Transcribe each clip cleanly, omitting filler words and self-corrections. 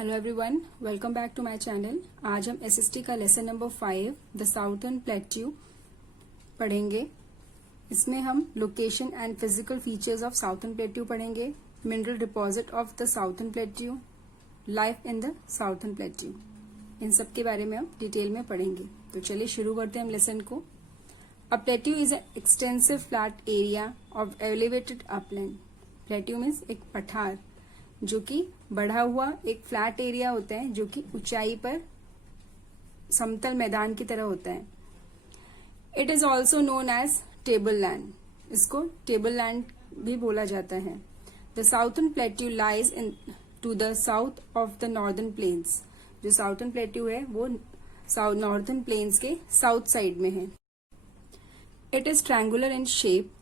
Hello everyone, welcome back to my channel. आज हम SST का lesson number 5 the southern plateau पढ़ेंगे। इसमें हम location and physical features of southern plateau पढ़ेंगे, mineral deposit of the southern plateau, life in the southern plateau, इन सब के बारे में हम डिटेल में पढ़ेंगे। तो चलिए शुरू करते हैं हम लेसन को। A plateau is an extensive flat area of elevated upland. Plateau means एक पठार जो कि बढ़ा हुआ एक फ्लैट एरिया होता है जो कि ऊंचाई पर समतल मैदान की तरह होता है। It is also known as table land. इसको टेबल लैंड भी बोला जाता है। The southern plateau lies in to the south of the northern plains. जो साउथर्न प्लेट्यू है वो नॉर्दर्न प्लेन्स के साउथ साइड में है। It is triangular in shape.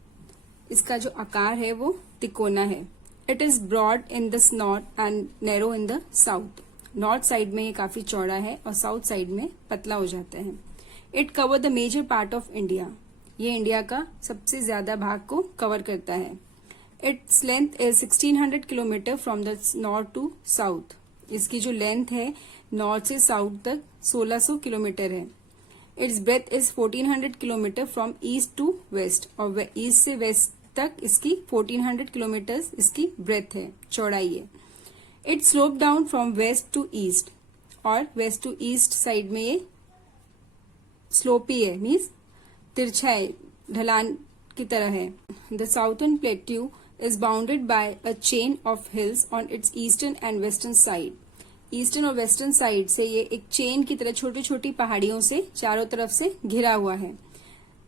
इसका जो आकार है वो तिकोना है। It is broad in the north and narrow in the south. North side में ये काफी चौड़ा है और साउथ साइड में पतला हो जाता है। It cover the major part of India. ये इंडिया का सबसे ज्यादा भाग को कवर करता है। Its length is 1600 kilometre from the north to south. इसकी जो लेंथ है नॉर्थ से साउथ तक 1600 किलोमीटर है। Its breadth is 1400 kilometre from east to west. और ईस्ट से वेस्ट तक इसकी 1400 किलोमीटर इसकी ब्रेथ है, चौड़ाई है। It slope down from west to east. और वेस्ट टू ईस्ट साइड में ये स्लोपी है, मीन्स तिरछा है, ढलान की तरह है। The southern plateau is bounded by a chain of hills on it's eastern and western side. Eastern और वेस्टर्न साइड से ये एक चेन की तरह छोटी छोटी पहाड़ियों से चारों तरफ से घिरा हुआ है।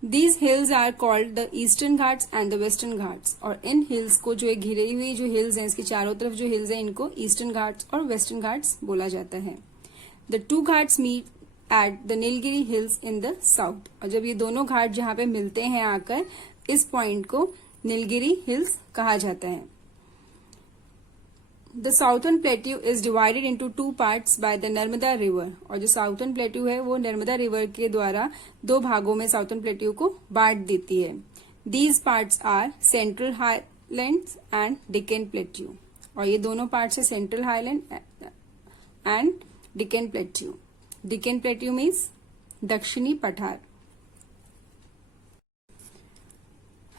These hills are called the Eastern Ghats and the Western Ghats। और इन हिल्स को, जो एक घिरी हुई जो हिल्स हैं, इसके चारों तरफ जो हिल्स हैं, इनको ईस्टर्न घाट्स और वेस्टर्न घाट्स बोला जाता है। The two ghats meet at the Nilgiri hills in the south। और जब ये दोनों घाट जहाँ पे मिलते हैं आकर, इस पॉइंट को नीलगिरी हिल्स कहा जाता है। The southern plateau is divided into two parts by the Narmada river. और जो साउथर्न प्लेट्यू है वो नर्मदा रिवर के द्वारा दो भागों में साउथर्न प्लेट्यू को बांट देती है। These parts are central highlands and Deccan plateau. और ये दोनों पार्ट्स है central highland and Deccan plateau. Deccan plateau means दक्षिणी पठार।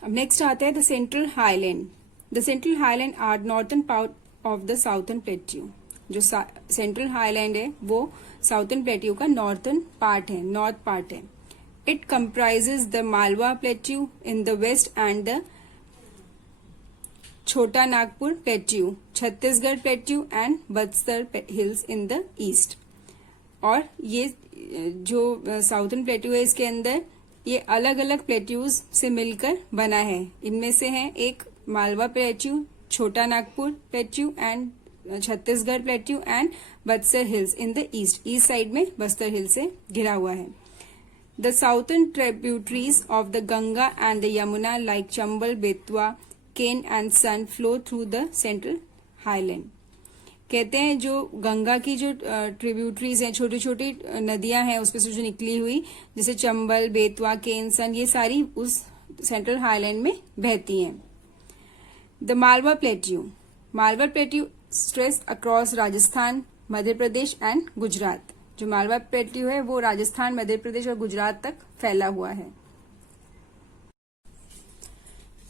अब नेक्स्ट आता है the central highland. The central highland are northern part of the southern plateau. जो सेंट्रल हाईलैंड है वो साउथर्न प्लेट्यू का नॉर्थर्न पार्ट है, नॉर्थ पार्ट है। It comprises the Malwa plateau in the west and the Chota Nagpur plateau, Chhattisgarh plateau and Bastar hills in the east. और ये जो southern plateau है इसके अंदर ये अलग अलग प्लेट्यूज से मिलकर बना है। इनमें से है एक Malwa plateau, Chota Nagpur plateau and Chhattisgarh plateau and Bastar hills in the east. East side में बस्तर हिल से घिरा हुआ है। The southern tributaries of the Ganga and the Yamuna like Chambal, Betwa, Ken and Son flow through the central highland. कहते हैं जो गंगा की जो ट्रिब्यूटरीज हैं, छोटी छोटी नदियां हैं उसमें से जो निकली हुई, जैसे चंबल, बेतवा, केन, सन, ये सारी उस सेंट्रल हाईलैंड में बहती हैं। The Malwa Plateau। Malwa plateau stressed across Rajasthan, Madhya Pradesh and Gujarat. जो मालवा प्लेट्यू है वो राजस्थान, मध्य प्रदेश और गुजरात तक फैला हुआ है।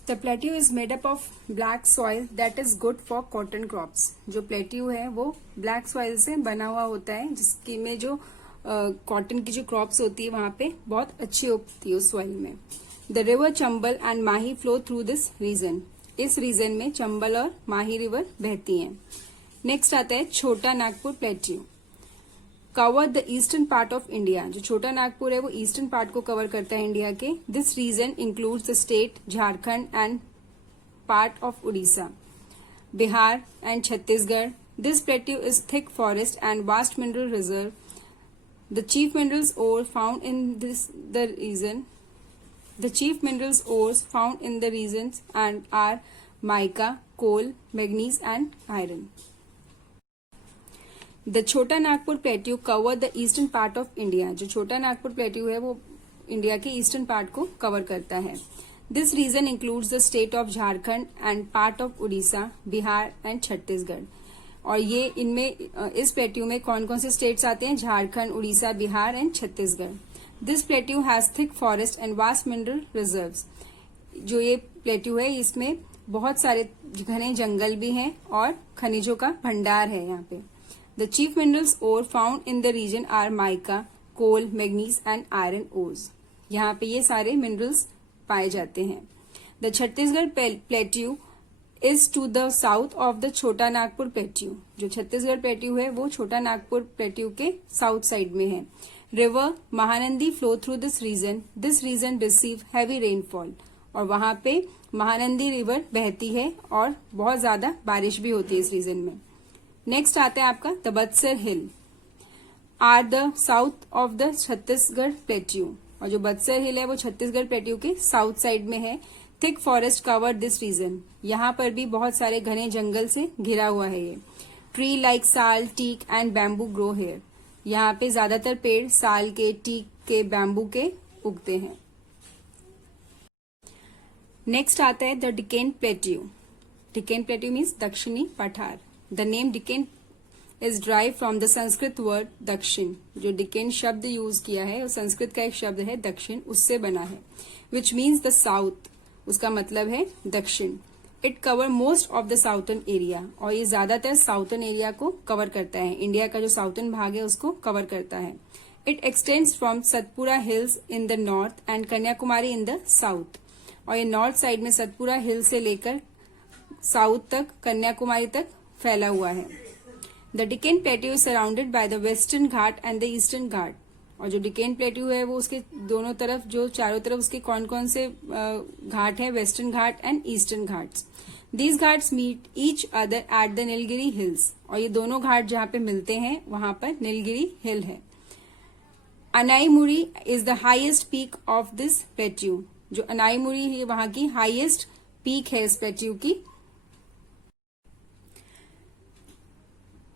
The plateau is made up of black soil that is good for cotton crops. जो प्लेट्यू है वो ब्लैक सॉइल से बना हुआ होता है जिसकी में जो कॉटन की जो क्रॉप्स होती है वहां पे बहुत अच्छी उगती है उस सॉइल में। The river Chambal and Mahi flow through this region. इस रीजन में चंबल और माही रिवर बहती हैं। नेक्स्ट आता है छोटा Nagpur plateau. Cover the eastern part of India. जो छोटा नागपुर है वो ईस्टर्न पार्ट को कवर करता है इंडिया के। This region includes the state Jharkhand and part of Orissa, Bihar and Chhattisgarh. This plateau is thick forest and vast mineral reserve. The chief minerals are found in the region The chief minerals ores found in the regions and are mica, coal, manganese and iron. The Chota Nagpur Plateau cover the eastern part of India। जो छोटा Nagpur plateau है वो India के eastern part को cover करता है। This region includes the state of Jharkhand and part of Odisha, Bihar and Chhattisgarh। और ये इनमें इस प्लेट्यू में कौन कौन से स्टेट्स आते हैं? Jharkhand, Orissa, Bihar and Chhattisgarh. This plateau has thick forest and vast mineral reserves. जो ये प्लेट्यू है इसमें बहुत सारे घने जंगल भी हैं और खनिजों का भंडार है यहाँ पे। The chief minerals are found in the region are mica, coal, manganese and iron ores. यहाँ पे ये सारे मिनरल्स पाए जाते हैं। The Chhattisgarh plateau is to the south of the Chota Nagpur plateau. जो छत्तीसगढ़ प्लेट्यू है वो छोटा नागपुर प्लेट्यू के साउथ साइड में है। River Mahanadi flow through this region receive heavy rainfall. और वहां पे महानंदी रिवर बहती है और बहुत ज्यादा बारिश भी होती है इस रीजन में। नेक्स्ट आता है आपका the Bastar hill are the south of the Chhattisgarh plateau. और जो बत्सर हिल है वो छत्तीसगढ़ प्लेट्यू के साउथ साइड में है। Thick forest cover this region. यहाँ पर भी बहुत सारे घने जंगल से घिरा हुआ है ये। Tree like sal, teak and bamboo grow here. यहाँ पे ज्यादातर पेड़ साल के, टीक के, बैम्बू के उगते हैं। नेक्स्ट आता है the Deccan plateau. Deccan plateau means दक्षिणी पठार। The name Deccan is derived from the Sanskrit word dakshin. जो डिकेन शब्द यूज किया है वो संस्कृत का एक शब्द है दक्षिण, उससे बना है। विच मीन्स द साउथ, उसका मतलब है दक्षिण। It cover most of the southern area. और ये ज्यादातर साउथर्न एरिया को कवर करता है। इंडिया का जो साउथर्न भाग है उसको कवर करता है। It extends from Satpura hills in the north and Kanyakumari in the south. और ये नॉर्थ साइड में सतपुरा हिल से लेकर साउथ तक, कन्याकुमारी तक फैला हुआ है। The Deccan plateau is surrounded by the western Ghat and the eastern Ghat. और जो डिकेन प्लेट्यू है वो उसके दोनों तरफ, जो चारों तरफ उसके कौन कौन से घाट है? Western Ghat and eastern ghats. These ghats meet each other at the Nilgiri hills. और ये दोनों घाट जहाँ पे मिलते हैं वहां पर नीलगिरी हिल है। Anaimudi is the highest peak of this plateau. जो अनाईमुरी है वहां की हाईएस्ट पीक है इस प्लेट्यू की।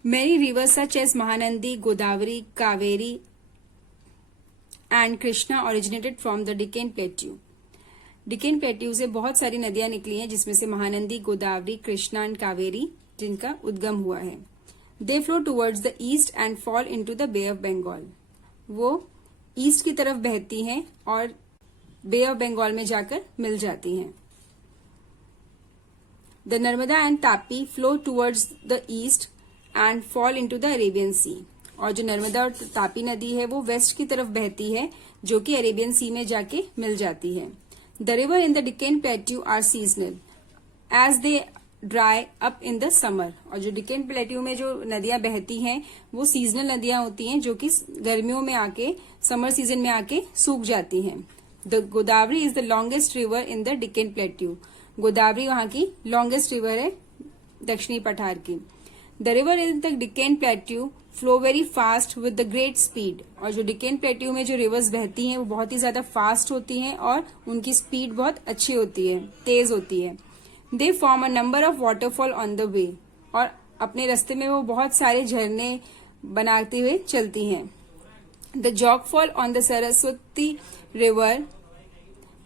Many rivers such as Mahanandi, Godavari, Kaveri and Krishna originated from the Deccan Plateau. Deccan Plateau से बहुत सारी नदियां निकली हैं जिसमें से महानंदी, गोदावरी, कृष्णा एंड कावेरी जिनका उद्गम हुआ है। They flow towards the east and fall into the Bay of Bengal. वो ईस्ट की तरफ बहती हैं और बे ऑफ बंगाल में जाकर मिल जाती हैं। The Narmada and Tapi flow towards the east and fall into the Arabian Sea. और जो नर्मदा और तापी नदी है वो वेस्ट की तरफ बहती है जो कि अरेबियन सी में जाके मिल जाती है। The river in the Deccan plateau are seasonal as they dry up in the summer. और जो डिकेन प्लेट्यू में जो नदियां बहती हैं वो सीजनल नदियां होती हैं जो कि गर्मियों में आके, समर सीजन में आके सूख जाती हैं। The Godavari is the longest river in the Deccan plateau. Godavari वहां की लॉन्गेस्ट रिवर है दक्षिणी पठार की। The river in the Deccan plateau flow very fast with the great speed. और जो डिकेन प्लेट्यू में जो रिवर्स बहती हैं वो बहुत ही ज्यादा फास्ट होती हैं और उनकी स्पीड बहुत अच्छी होती है, तेज होती है। They form a number of waterfall on the way. और अपने रास्ते में वो बहुत सारे झरने बनाते हुए चलती हैं। The Jog fall on the Saraswati river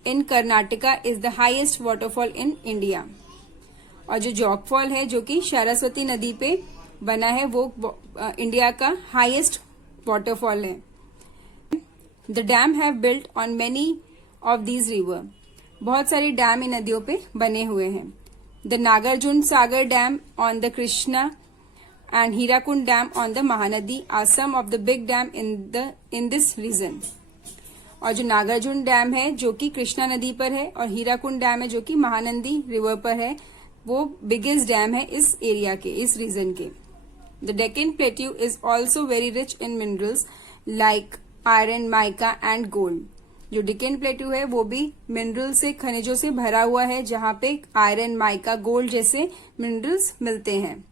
in Karnataka is the highest waterfall in India. और जो जॉगफॉल है जो कि सरस्वती नदी पे बना है वो इंडिया का हाईएस्ट वाटरफॉल है। The dam have built on many of these river. बहुत सारे डैम इन नदियों पे बने हुए हैं। The Nagarjuna Sagar dam on the Krishna and Hirakud Dam on the Mahanadi are some of the big dam in this region. और जो नागार्जुन डैम है जो कि कृष्णा नदी पर है और हीराकुंड डैम है जो कि महानंदी रिवर पर है, वो बिगेस्ट डैम है इस एरिया के, इस रीजन के। The Deccan plateau is also very rich in minerals like iron, mica and gold. जो डेक्कन प्लेट्यू है वो भी मिनरल से, खनिजों से भरा हुआ है जहां पे आयरन, माइका, गोल्ड जैसे मिनरल्स मिलते हैं।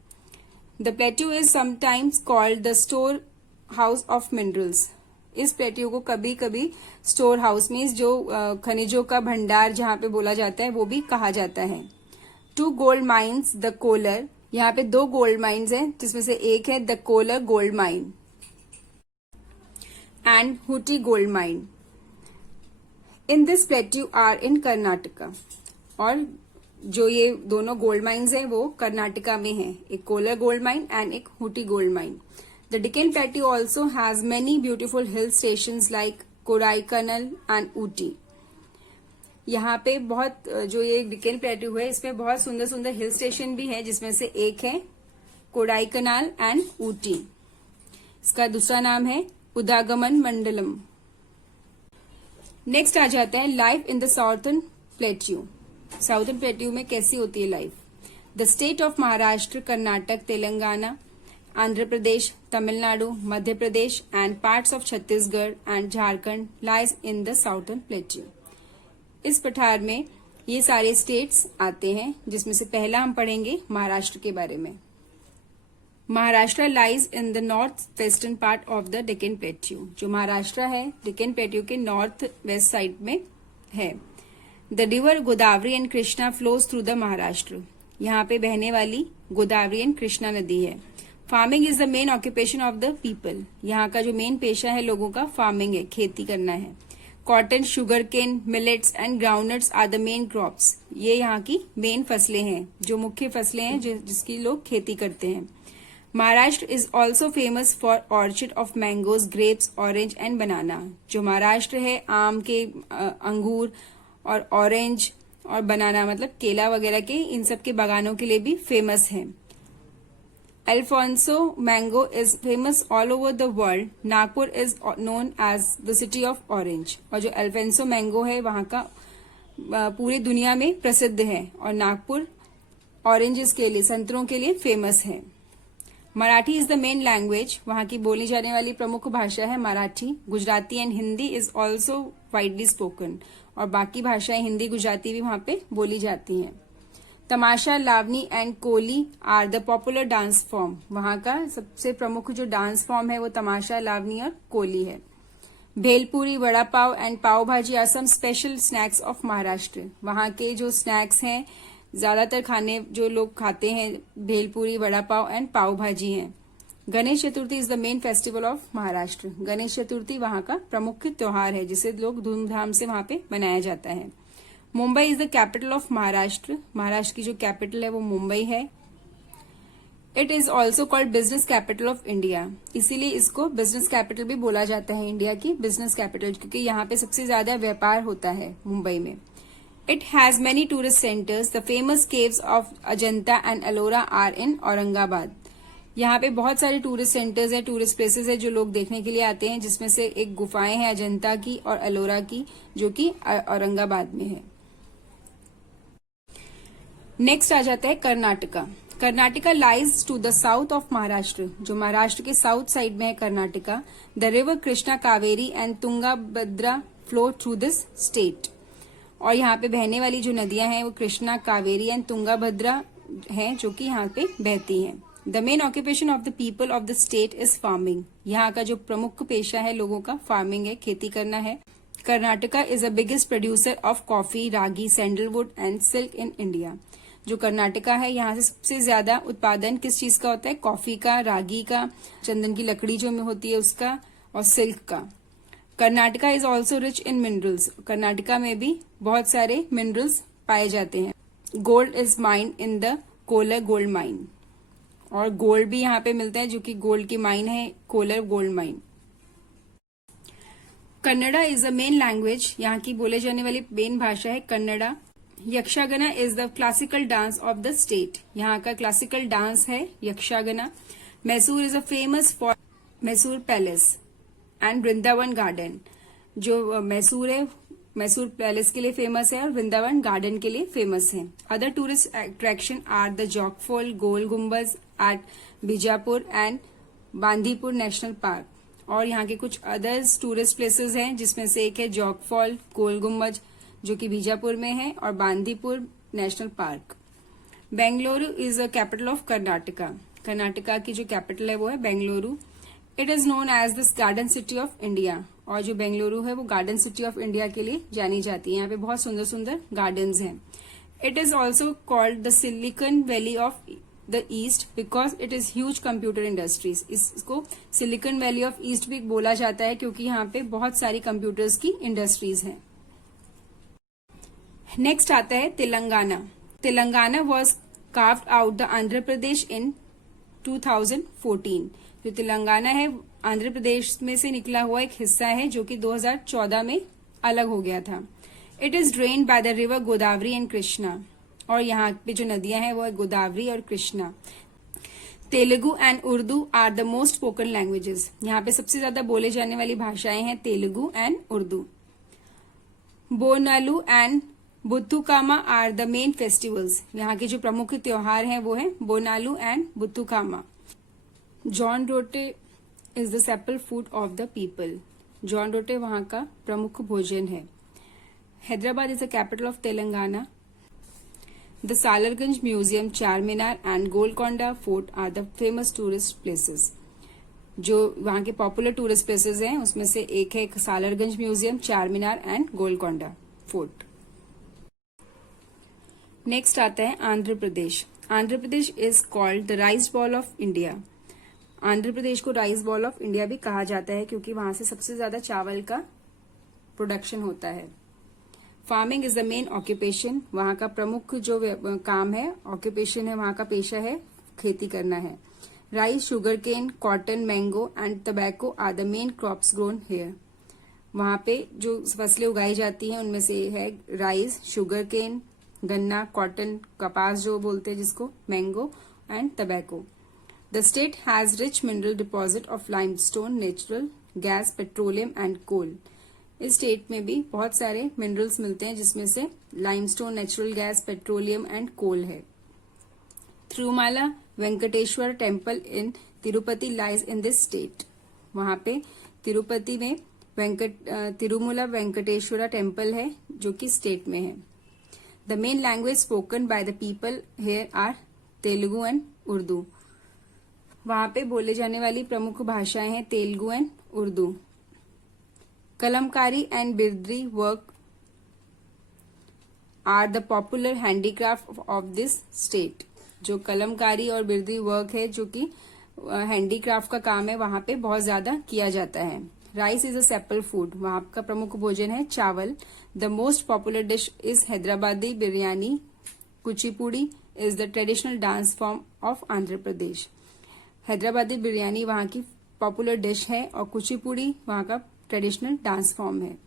The plateau is sometimes called the store house of minerals. इस प्लेट्यू को कभी कभी स्टोर हाउस मीन्स जो खनिजों का भंडार जहां पे बोला जाता है वो भी कहा जाता है। 2 गोल्ड माइन्स द कोलर। यहाँ पे 2 गोल्ड माइन्स हैं जिसमें से एक है the Kolar gold mine and Hutti gold mine in this plateau are in Karnataka. और जो ये दोनों गोल्ड माइन्स हैं वो कर्नाटका में हैं, एक कोलर गोल्ड माइन एंड एक Hutti gold mine. The Deccan plateau also has many beautiful hill stations like Kodaikanal and Ooty. यहाँ पे बहुत जो ये डिकेन प्लेट्यू है इसमें बहुत सुंदर सुंदर हिल स्टेशन भी है, जिसमें से एक है कोडाईकनाल एंड ऊटी। इसका दूसरा नाम है उदागमन मंडलम। नेक्स्ट आ जाता है life in the southern plateau. Southern plateau में कैसी होती है life. The state of Maharashtra, Karnataka, Telangana, Andhra Pradesh, Tamil Nadu, Madhya Pradesh and parts of Chhattisgarh and Jharkhand lies in the southern plateau. इस पठार में ये सारे स्टेट्स आते हैं, जिसमें से पहला हम पढ़ेंगे महाराष्ट्र के बारे में। Maharashtra lies in the north western part of the Deccan plateau. जो महाराष्ट्र है डेक्कन प्लेट्यू के नॉर्थ वेस्ट साइड में है। The river Godavari and Krishna flows through the Maharashtra. यहाँ पे बहने वाली गोदावरी एंड कृष्णा नदी है। Farming is the main occupation of the people. यहाँ का जो मेन पेशा है लोगों का फार्मिंग है, खेती करना है। Cotton, sugar cane, millets and groundnuts are the main crops. ये यहाँ की मेन फसलें हैं, जो मुख्य फसलें हैं जिसकी लोग खेती करते हैं। Maharashtra is also famous for orchard of mangoes, grapes, orange and banana. जो महाराष्ट्र है आम के, अंगूर और ऑरेंज और बनाना मतलब केला वगैरह के, इन सब के बागानों के लिए भी फेमस है। Alfonso mango is famous all over the world. Nagpur is known as the city of orange. और जो अल्फेंसो मैंगो है वहां का पूरी दुनिया में प्रसिद्ध है, और नागपुर ऑरेंजेस के लिए, संतरों के लिए फेमस है। Marathi is the main language. वहां की बोली जाने वाली प्रमुख भाषा है Marathi. Gujarati and Hindi is also widely spoken. और बाकी भाषाएं हिंदी गुजराती भी वहां पे बोली जाती हैं। Tamasha, lavani and Koli are the popular dance form. वहां का सबसे प्रमुख जो डांस फॉर्म है वो तमाशा, लावनी और कोली है। Bhelpuri, vada pav and pav bhaji are some special snacks of Maharashtra. वहां के जो स्नैक्स हैं, ज्यादातर खाने जो लोग खाते हैं भेलपुरी, वड़ा पाव एंड पाव भाजी हैं। Ganesh Chaturthi is the main festival of Maharashtra. Ganesh Chaturthi वहां का प्रमुख त्योहार है, जिसे लोग धूमधाम से वहां पे मनाया जाता है। Mumbai is the capital of Maharashtra. Maharashtra की जो कैपिटल है वो मुंबई है। It is also called business capital of India. इसीलिए इसको बिजनेस कैपिटल भी बोला जाता है, इंडिया की बिजनेस कैपिटल, क्योंकि यहाँ पे सबसे ज्यादा व्यापार होता है मुंबई में। It has many tourist centres. The famous caves of Ajanta and Ellora are in Aurangabad. यहाँ पे बहुत सारे टूरिस्ट सेंटर्स है, टूरिस्ट प्लेसेस है जो लोग देखने के लिए आते हैं, जिसमें से एक गुफाएं हैं अजंता की और एलोरा की, जो कि औरंगाबाद में है। नेक्स्ट आ जाता है Karnataka. Karnataka lies to the south of Maharashtra. जो महाराष्ट्र के साउथ साइड में है Karnataka. The river Krishna, Kaveri and Tungabhadra flow through this state. और यहाँ पे बहने वाली जो नदियां हैं वो कृष्णा, कावेरी एंड तुंगाभद्रा हैं, जो कि यहाँ पे बहती हैं। The main occupation of the people of the state is farming. यहाँ का जो प्रमुख पेशा है लोगों का फार्मिंग है, खेती करना है। Karnataka is the biggest producer of coffee, ragi, sandalwood and silk in India. जो कर्नाटका है यहाँ से सबसे ज्यादा उत्पादन किस चीज का होता है? कॉफी का, रागी का, चंदन की लकड़ी जो में होती है उसका, और सिल्क का। Karnataka is also rich in minerals. Karnataka में भी बहुत सारे मिनरल्स पाए जाते हैं। Gold is mine in the Kolar gold mine. और गोल्ड भी यहाँ पे मिलता है, जो कि गोल्ड की माइन है, Kolar gold mine. Kannada is the main language. यहाँ की बोले जाने वाली मेन भाषा है Kannada. Yakshagana is the classical dance of the state. यहाँ का क्लासिकल डांस है Yakshagana. Mysore is a famous for Mysore palace and Vrindavan garden. जो मैसूर है, मैसूर पैलेस के लिए फेमस है और वृंदावन गार्डन के लिए फेमस है। Other tourist attraction are the Jog fall, Gol Gumbaz at Bijapur and Bandipur national park. और यहाँ के कुछ अदर्स टूरिस्ट प्लेसेस हैं, जिसमें से एक है जॉग फॉल, गोल गुम्बज जो कि बीजापुर में है, और Bandipur national park. Bengaluru is the capital of Karnataka. Karnataka की जो कैपिटल है वो है Bengaluru. It is known as the garden city of India. और जो बेंगलुरु है वो गार्डन सिटी ऑफ इंडिया के लिए जानी जाती है। यहाँ पे बहुत सुंदर सुंदर गार्डन्स हैं। It is also called the silicon valley of the east because it is huge computer industries. इसको सिलिकॉन वैली ऑफ ईस्ट भी बोला जाता है क्योंकि यहाँ पे बहुत सारी कंप्यूटर्स की इंडस्ट्रीज हैं। नेक्स्ट आता है Telangana. Telangana was carved out the Andhra Pradesh in 2014। जो तेलंगाना है आंध्र प्रदेश में से निकला हुआ एक हिस्सा है जो कि 2014 में अलग हो गया था। It is drained by the river Godavari and Krishna, और यहाँ पे जो नदियां हैं वो है गोदावरी और Krishna. Telugu and Urdu are the most spoken languages. यहाँ पे सबसे ज्यादा बोले जाने वाली भाषाएं हैं Telugu and Urdu. Bonalu and Bathukamma are the main festivals. यहाँ के जो प्रमुख त्योहार हैं वो है Bonalu and Bathukamma. Jonna rotte is the staple food of the people. Jonna rotte वहाँ का प्रमुख भोजन है। Hyderabad is the capital of Telangana. The Salarganj Museum, Charminar and Golconda Fort are the famous tourist places. जो वहाँ के पॉपुलर टूरिस्ट प्लेसेस हैं उसमें से एक है Salarjung museum, Charminar and Golconda fort. Next आता है Andhra Pradesh. Andhra Pradesh is called the rice bowl of India. Andhra Pradesh को राइस बॉल ऑफ इंडिया भी कहा जाता है क्योंकि वहां से सबसे ज्यादा चावल का प्रोडक्शन होता है। Farming is the main occupation. वहां का प्रमुख जो काम है, ऑक्यूपेशन है, वहां का पेशा है खेती करना है। Rice, sugar cane, cotton, mango and tobacco are the main crops grown here. वहां पे जो फसलें उगाई जाती हैं उनमें से है राइस, शुगर केन, गन्ना, कॉटन, कपास जो बोलते हैं जिसको, mango and tobacco. The state has rich mineral deposit of limestone, natural gas, petroleum and coal. इस स्टेट में भी बहुत सारे मिनरल्स मिलते हैं जिसमें से limestone, natural gas, petroleum and coal है। Tirumala Venkateswara temple in Tirupati lies in this state. वहां पे तिरुपति में तिरुमला वेंकटेश्वरा टेम्पल है जो कि स्टेट में है। The main language spoken by the people here are Telugu and Urdu. वहां पे बोले जाने वाली प्रमुख भाषाएं हैं Telugu and Urdu. Kalamkari and Bidri work are the popular handicraft of this state. जो कलमकारी और बिर्दरी वर्क है जो कि हैंडीक्राफ्ट का काम है वहां पे बहुत ज्यादा किया जाता है। Rice is a staple food. वहां का प्रमुख भोजन है चावल। The most popular dish is Hyderabadi biryani. Kuchipudi is the traditional dance form of Andhra Pradesh. Hyderabadi biryani वहां की पॉपुलर डिश है और कुचिपुड़ी वहां का ट्रेडिशनल डांस फॉर्म है।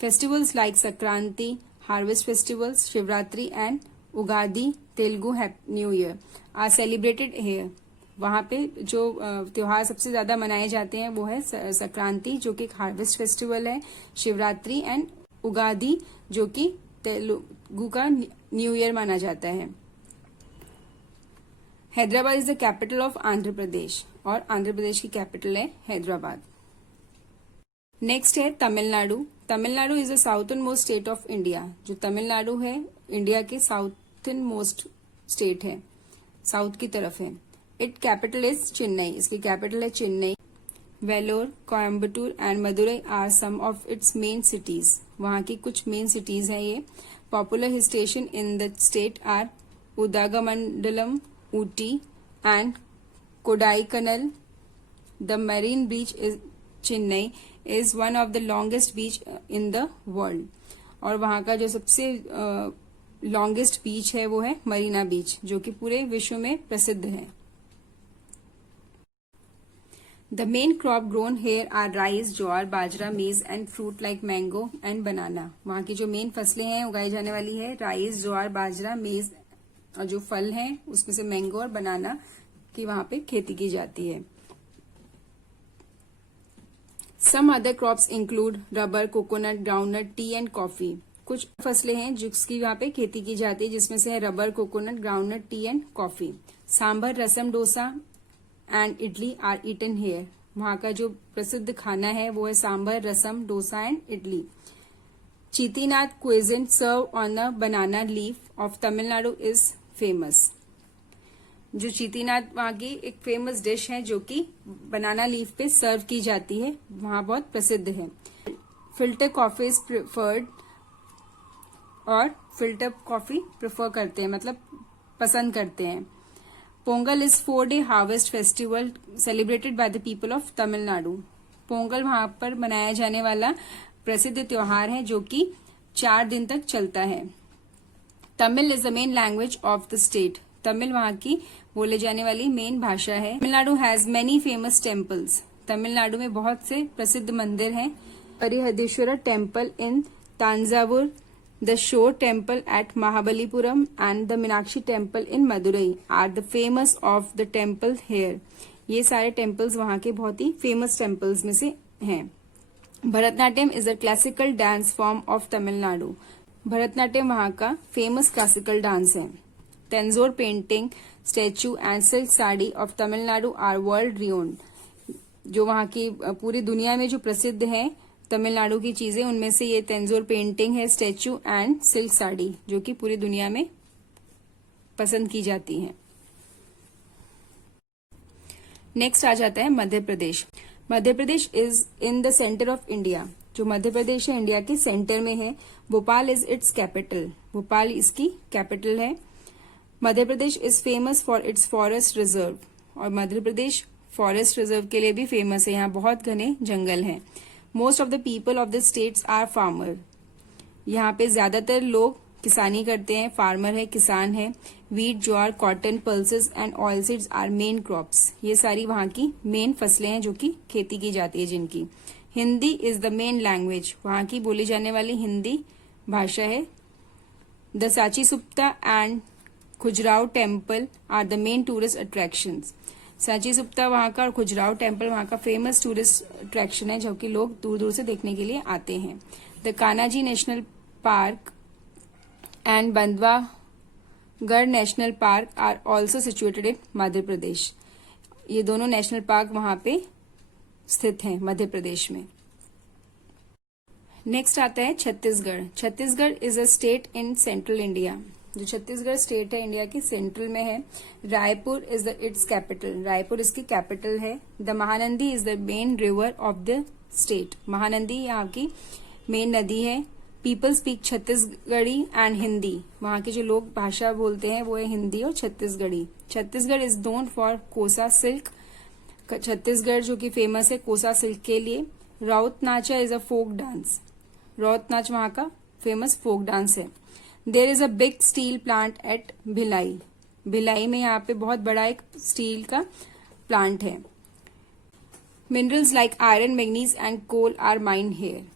Festivals like Sankranti, harvest festivals, Shivratri and Ugadi, Telugu new year are celebrated here. वहां पे जो त्योहार सबसे ज्यादा मनाए जाते हैं वो है संक्रांति जो कि हार्वेस्ट फेस्टिवल है, शिवरात्रि एंड उगादी जो कि तेलुगु का न्यू ईयर माना जाता है। Hyderabad is the capital of Andhra Pradesh और आंध्र प्रदेश की कैपिटल है हैदराबाद। नेक्स्ट है Tamil Nadu. Tamil Nadu is the southern most state of India. जो तमिलनाडु है इंडिया के साउथर्न मोस्ट स्टेट है, साउथ की तरफ है। It capital is Chennai. इसकी कैपिटल है Chennai. Vellore, Coimbatore and Madurai are some of its main cities. वहां की कुछ मेन सिटीज हैं ये। Popular hill station in the state are Udagamandalam, Ooty and Kodaikanal. The Marina beach is Chennai is one of the longest beach in the world. और वहां का जो सबसे लॉन्गेस्ट बीच है वो है मरीना बीच जो कि पूरे विश्व में प्रसिद्ध है। The main crop grown here are rice, jowar, bajra, maize and fruit like mango and banana. वहां की जो मेन फसलें हैं उगाई जाने वाली है राइस, ज्वार, बाजरा, मेज और जो फल हैं उसमें से मैंगो और बनाना की वहां पे खेती की जाती है। Some other crops include rubber, coconut, groundnut, tea and coffee. कुछ फसलें हैं जिसकी वहां पे खेती की जाती है जिसमें से है rubber, coconut, groundnut, tea and coffee. Sambar, rasam, dosa and idli are eaten here. वहां का जो प्रसिद्ध खाना है वो है sambar, rasam, dosa and idli. Chettinad cuisine serve on a banana leaf of Tamil Nadu is famous. जो चीतीनाथ वहां की एक फेमस डिश है जो कि बनाना लीफ पे सर्व की जाती है, वहां बहुत प्रसिद्ध है। फिल्टर कॉफी इज प्रिफर्ड और फिल्टर कॉफी प्रेफर करते हैं मतलब पसंद करते हैं। Pongal is 4-day harvest festival celebrated by the people of Tamil Nadu. Pongal वहां पर मनाया जाने वाला प्रसिद्ध त्योहार है जो कि 4 दिन तक चलता है। Tamil is the main language of the state. Tamil वहाँ की बोले जाने वाली मेन भाषा है। Tamil Nadu has many famous temples. Tamil Nadu में बहुत से प्रसिद्ध मंदिर हैं। Harihareshwara temple in Thanjavur, the shore temple at Mahabalipuram and the Meenakshi temple in Madurai are the famous of the temple here. ये सारे टेम्पल्स वहाँ के बहुत ही फेमस टेम्पल्स में से हैं। Bharatanatyam is the classical dance form of Tamil Nadu. Bharatanatyam वहाँ का फेमस क्लासिकल डांस है। Tanjore painting, statue and silk sari of Tamil Nadu are world renowned. जो वहाँ की पूरी दुनिया में जो प्रसिद्ध है तमिलनाडु की चीजें, उनमें से ये तेंजोर पेंटिंग है, स्टैचू एंड सिल्क साड़ी, जो कि पूरी दुनिया में पसंद की जाती है। नेक्स्ट आ जाता है Madhya Pradesh. Madhya Pradesh is in the centre of India. जो मध्य प्रदेश है इंडिया के सेंटर में है। Bhopal is its capital. Bhopal इसकी कैपिटल है। Madhya Pradesh is famous for its forest reserve. और मध्य प्रदेश फॉरेस्ट रिजर्व के लिए भी फेमस है। यहाँ बहुत घने जंगल हैं। Most of the people of the states are farmer. यहाँ पे ज्यादातर लोग किसानी करते हैं। फार्मर है, किसान है। Wheat, jowar, cotton, pulses and oil seeds are main crops. ये सारी वहाँ की मेन फसलें हैं जो कि खेती की जाती है जिनकी। Hindi is the main language. वहाँ की बोली जाने वाली हिंदी भाषा है। The Sanchi stupa and Khajuraho temple are the main tourist attractions. Sanchi stupa वहाँ का और खजुराहो टेम्पल वहाँ का फेमस टूरिस्ट अट्रैक्शन है, जो कि लोग दूर दूर से देखने के लिए आते हैं। The Kanhaji national park and Bandhavgarh national park are also situated in Madhya Pradesh. ये दोनों नेशनल पार्क वहाँ पे स्थित हैं मध्य प्रदेश में। नेक्स्ट आता है Chhattisgarh. Chhattisgarh is a state in central India. जो छत्तीसगढ़ स्टेट है इंडिया की सेंट्रल में है। Raipur is the it's capital. Raipur इसकी कैपिटल है। The Mahanadi is the main river of the state. Mahanadi यहाँ की मेन नदी है। People speak Chhattisgarhi and Hindi. वहाँ के जो लोग भाषा बोलते हैं वो है हिंदी और Chhattisgarhi. Chhattisgarh is known for कोसा सिल्क। छत्तीसगढ़ जो कि फेमस है कोसा सिल्क के लिए। Raut Nacha is a folk dance. Raut Nach वहाँ का फेमस फोक डांस है। There is a big steel plant at Bhilai. Bhilai में यहाँ पे बहुत बड़ा एक स्टील का प्लांट है। Minerals like iron, manganese and coal are mined here.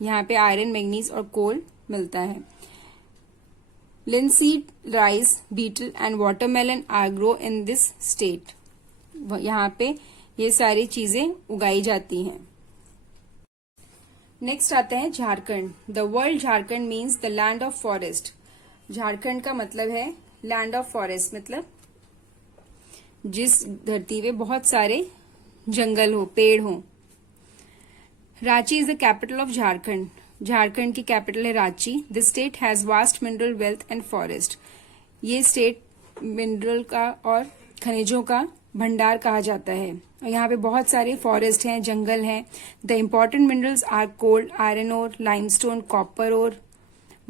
यहाँ पे आयरन, मैग्नीज और कोल मिलता है। Linseed, rice, betel and watermelon are grow in this state. यहाँ पे ये सारी चीजें उगाई जाती हैं। नेक्स्ट आते हैं Jharkhand. The world Jharkhand means the land of forest. Jharkhand का मतलब है लैंड ऑफ फॉरेस्ट, मतलब जिस धरती पे बहुत सारे जंगल हो, पेड़ हो। Ranchi is the capital of Jharkhand. Jharkhand की कैपिटल है Ranchi. The state has vast mineral wealth and forest. ये स्टेट मिनरल का और खनिजों का भंडार कहा जाता है। और यहाँ पे बहुत सारे फॉरेस्ट हैं, जंगल हैं। The important minerals are coal, iron ore, limestone, copper ore,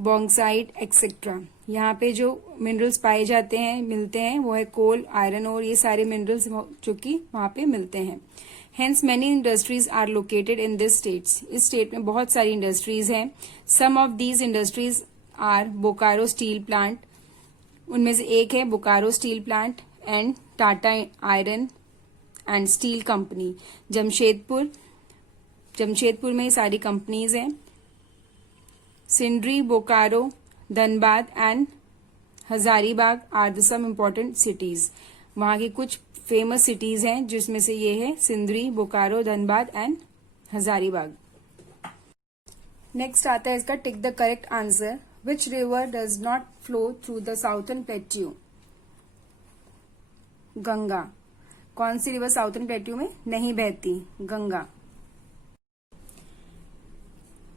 bauxite etcetera. यहाँ पे जो मिनरल्स पाए जाते हैं, मिलते हैं, वो है कोल, आयरन ओर, ये सारे मिनरल्स जो कि वहाँ पे मिलते हैं। Hence many industries are located in this states. इस स्टेट में बहुत सारी इंडस्ट्रीज हैं। Some of these industries are Bokaro steel plant. उनमें से एक है Bokaro steel plant and Tata iron and steel company. Jamshedpur में ये सारी कंपनीज हैं। Sindri, Bokaro, Dhanbad and Hazaribagh are the some important cities. वहां की कुछ फेमस सिटीज हैं जिसमें से ये है सिंदरी, बोकारो, धनबाद एंड हजारीबाग। नेक्स्ट आता है इसका tick the correct answer. Which river does not flow through the southern plateau? Ganga. कौन सी रिवर साउथर्न प्लेट्यू में नहीं बहती? Ganga.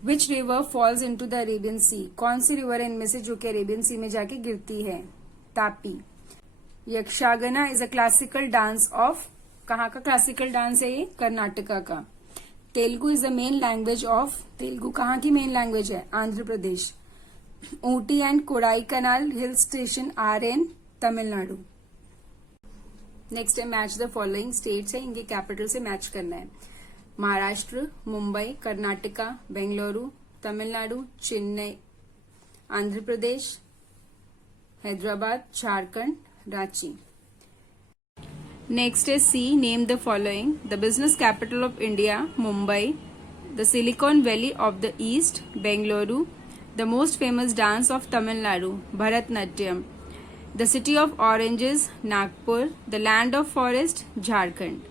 Which river falls into the Arabian sea? कौन सी रिवर है इनमें से जो कि अरेबियन सी में जाके गिरती है? Tapi. Yakshagana is a classical dance of, कहाँ का क्लासिकल डांस है ये? कर्नाटका का। Telugu is the main language of, Telugu कहाँ की मेन लैंग्वेज है? Andhra Pradesh. Ooty and Kodaikanal hill station are in Tamil Nadu. Next है मैच द फॉलोइंग स्टेट्स है, इनके कैपिटल से मैच करना है। Maharashtra, Mumbai, Karnataka, Bengaluru, Tamil Nadu, Chennai, Andhra Pradesh, Hyderabad, Jharkhand, Ranchi. Next is C. Name the following. The business capital of India, Mumbai. The Silicon Valley of the East, Bengaluru. The most famous dance of Tamil Nadu, Bharatnatyam. The city of oranges, Nagpur. The land of forest, Jharkhand.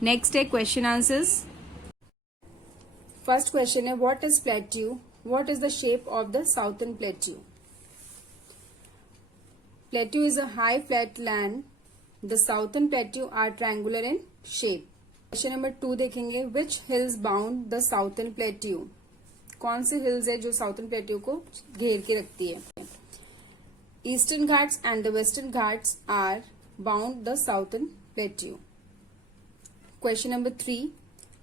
Next है question answers. First question है what is plateau? What is the shape of the southern plateau? Plateau is a high flat land. The southern plateau are triangular in shape. Question number 2 देखेंगे. Which hills bound the southern plateau? कौन से hills है जो southern plateau को घेर के रखती है? Eastern Ghats and the Western Ghats are bound the southern plateau. Question number 3.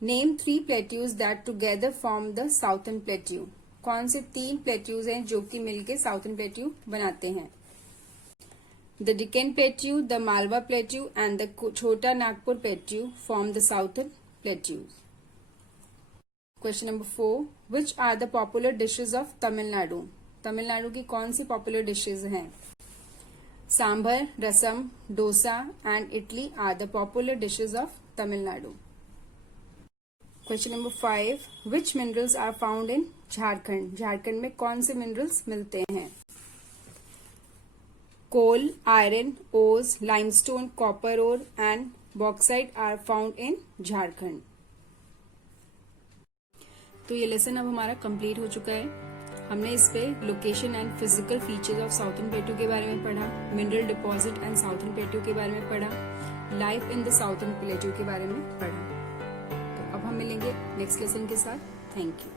Name 3 plateaus that together form the southern plateau. कौन से 3 plateaus हैं जो कि मिलके southern plateau बनाते हैं? The Deccan Plateau, the Malwa Plateau and the Chota Nagpur Plateau form the southern plateaus. Question number 4. Which are the popular dishes of Tamil Nadu? Tamil Nadu की कौन सी पॉपुलर डिशेज हैं? Sambar, rasam, dosa and idli are the popular dishes of Tamil Nadu. Question number 5. Which minerals are found in Jharkhand? Jharkhand में कौन से minerals मिलते हैं? Coal, iron, ores, limestone, copper ore and bauxite are found in Jharkhand. तो ये लेसन अब हमारा कंप्लीट हो चुका है. हमने इस पे location and physical features of southern प्लेटू के बारे में पढ़ा, मिनरल डिपॉजिट एंड साउथर्न प्लेटू के बारे में पढ़ा, लाइफ इन द साउथर्न प्लेटू के बारे में पढ़ा. तो अब हम मिलेंगे नेक्स्ट लेसन के साथ. Thank you.